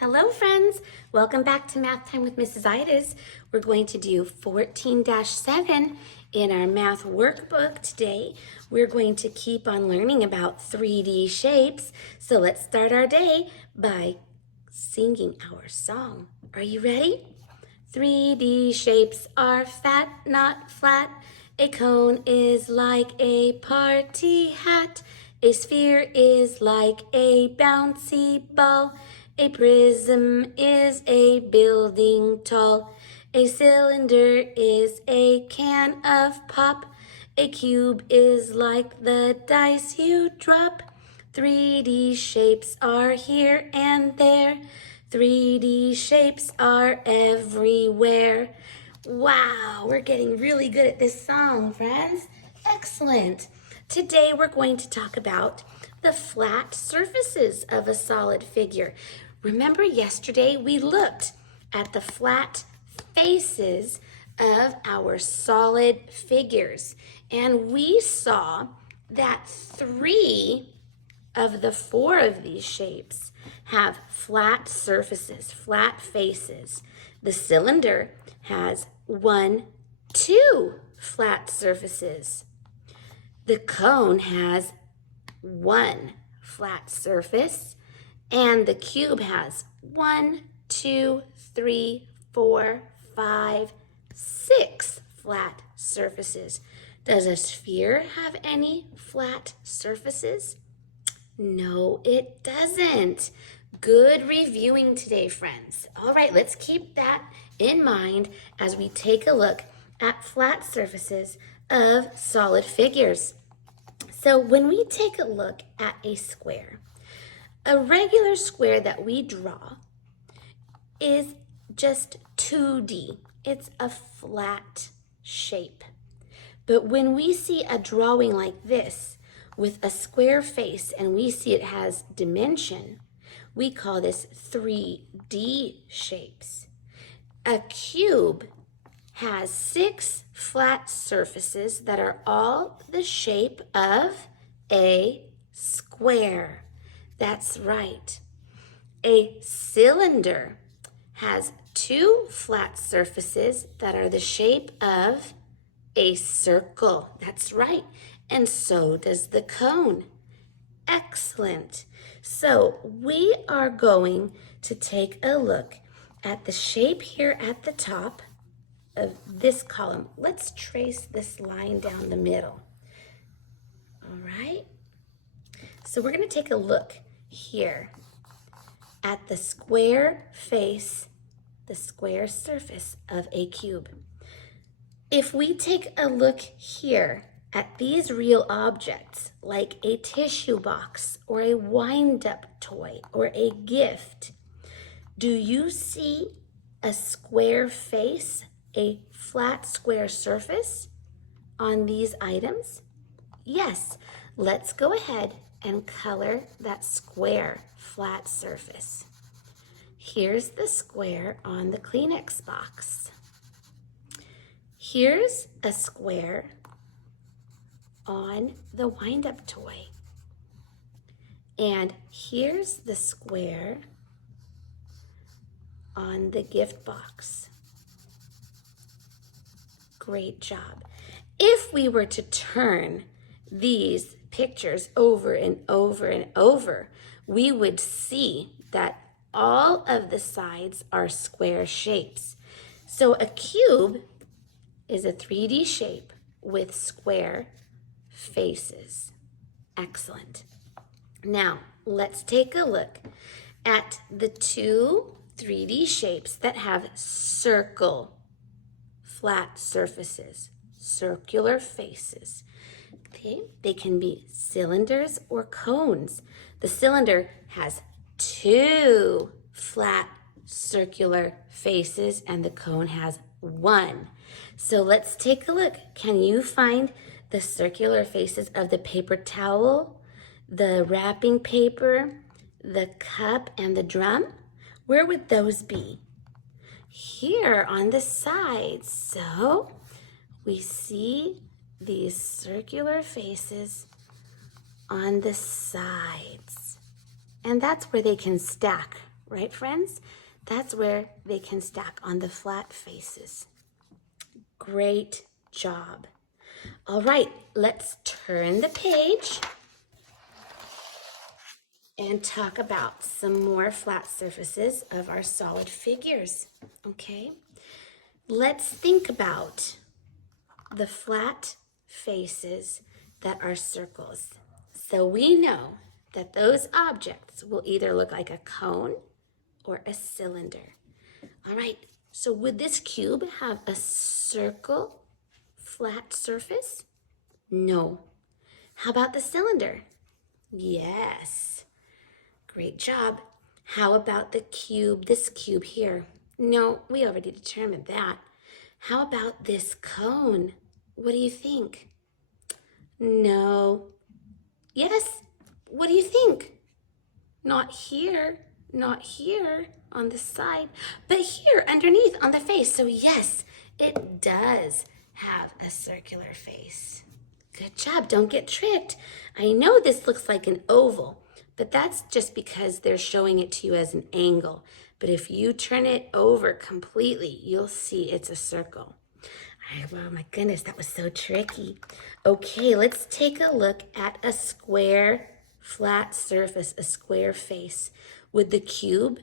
Hello friends, welcome back to Math Time with Mrs. Idas. We're going to do 14-7 in our math workbook today. We're going to keep on learning about 3D shapes. So let's start our day by singing our song. Are you ready? 3D shapes are fat, not flat. A cone is like a party hat. A sphere is like a bouncy ball. A prism is a building tall. A cylinder is a can of pop. A cube is like the dice you drop. 3D shapes are here and there. 3D shapes are everywhere. Wow, we're getting really good at this song, friends. Excellent. Today we're going to talk about the flat surfaces of a solid figure. Remember yesterday we looked at the flat faces of our solid figures, and we saw that 3 of the 4 of these shapes have flat surfaces, flat faces. The cylinder has 2 flat surfaces. The cone has 1 flat surface, and the cube has 1, 2, 3, 4, 5, 6 flat surfaces. Does a sphere have any flat surfaces? No, it doesn't. Good reviewing today, friends. All right, let's keep that in mind as we take a look at flat surfaces of solid figures. So when we take a look at a square, a regular square that we draw is just 2D. It's a flat shape. But when we see a drawing like this with a square face and we see it has dimension, we call this 3D shapes. A cube has 6 flat surfaces that are all the shape of a square. That's right. A cylinder has 2 flat surfaces that are the shape of a circle. That's right. And so does the cone. Excellent. So we are going to take a look at the shape here at the top of this column. Let's trace this line down the middle. All right. So we're going to take a look here at the square face, the square surface of a cube. If we take a look here at these real objects, like a tissue box or a wind-up toy or a gift, do you see a square face, a flat square surface on these items? Yes, let's go ahead and color that square flat surface. Here's the square on the Kleenex box. Here's a square on the wind-up toy. And here's the square on the gift box. Great job. If we were to turn these pictures over and over and over, we would see that all of the sides are square shapes. So a cube is a 3D shape with square faces. Excellent. Now, let's take a look at the 2 3D shapes that have circle flat surfaces, circular faces. Okay, they can be cylinders or cones. The cylinder has 2 flat circular faces and the cone has 1. So let's take a look. Can you find the circular faces of the paper towel, the wrapping paper, the cup, and the drum? Where would those be? Here on the sides. So we see these circular faces on the sides. And that's where they can stack right, friends? That's where they can stack on the flat faces. Great job. All right, let's turn the page and talk about some more flat surfaces of our solid figures, okay? Let's think about the flat faces that are circles. So we know that those objects will either look like a cone or a cylinder. All right, so would this cube have a circle flat surface? No. How about the cylinder? Yes. Great job. How about the cube, this cube here? No, we already determined that. How about this cone? What do you think? No. Yes. What do you think? Not here, not here on the side, but here underneath on the face. So yes, it does have a circular face. Good job. Don't get tricked. I know this looks like an oval, but that's just because they're showing it to you as an angle. But if you turn it over completely, you'll see it's a circle. Oh my goodness, that was so tricky. Okay, let's take a look at a square flat surface, a square face. Would the cube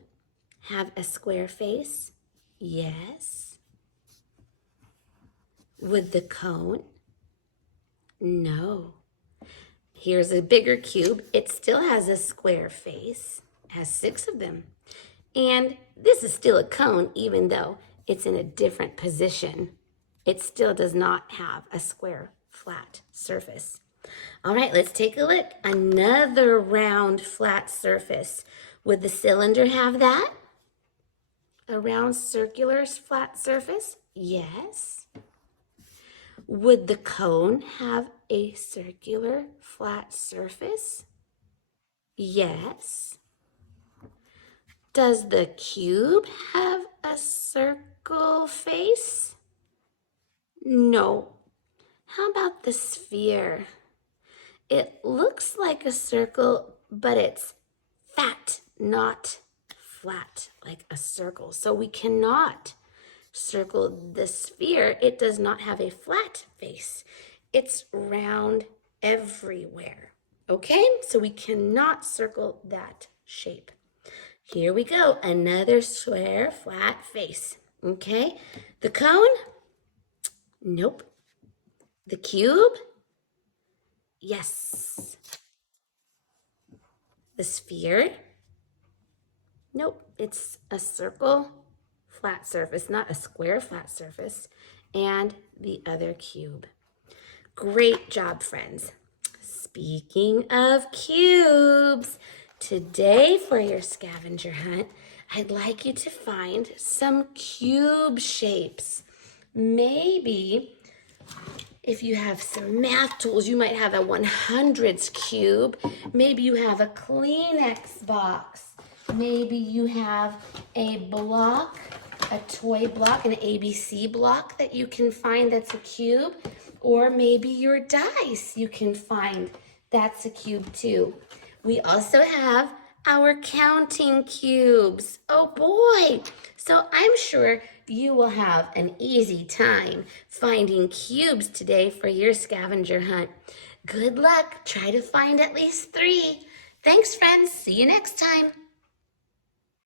have a square face? Yes. Would the cone? No. Here's a bigger cube. It still has a square face, has 6 of them. And this is still a cone, even though it's in a different position. It still does not have a square flat surface. All right, let's take a look. Another round flat surface. Would the cylinder have that? A round circular flat surface? Yes. Would the cone have a circular flat surface? Yes. Does the cube have a circle face? No. How about the sphere? It looks like a circle, but it's fat, not flat like a circle. So we cannot circle the sphere. It does not have a flat face. It's round everywhere. Okay, so we cannot circle that shape. Here we go, another square flat face. Okay, the cone? Nope. The cube? Yes. The sphere? Nope, it's a circle flat surface, not a square flat surface. And the other cube. Great job, friends. Speaking of cubes, today for your scavenger hunt, I'd like you to find some cube shapes. Maybe if you have some math tools, you might have a 100s cube. Maybe you have a Kleenex box. Maybe you have a block, a toy block, an ABC block that you can find that's a cube. Or maybe your dice you can find that's a cube too. We also have our counting cubes. Oh boy! So I'm sure you will have an easy time finding cubes today for your scavenger hunt. Good luck. Try to find at least 3. Thanks, friends. See you next time.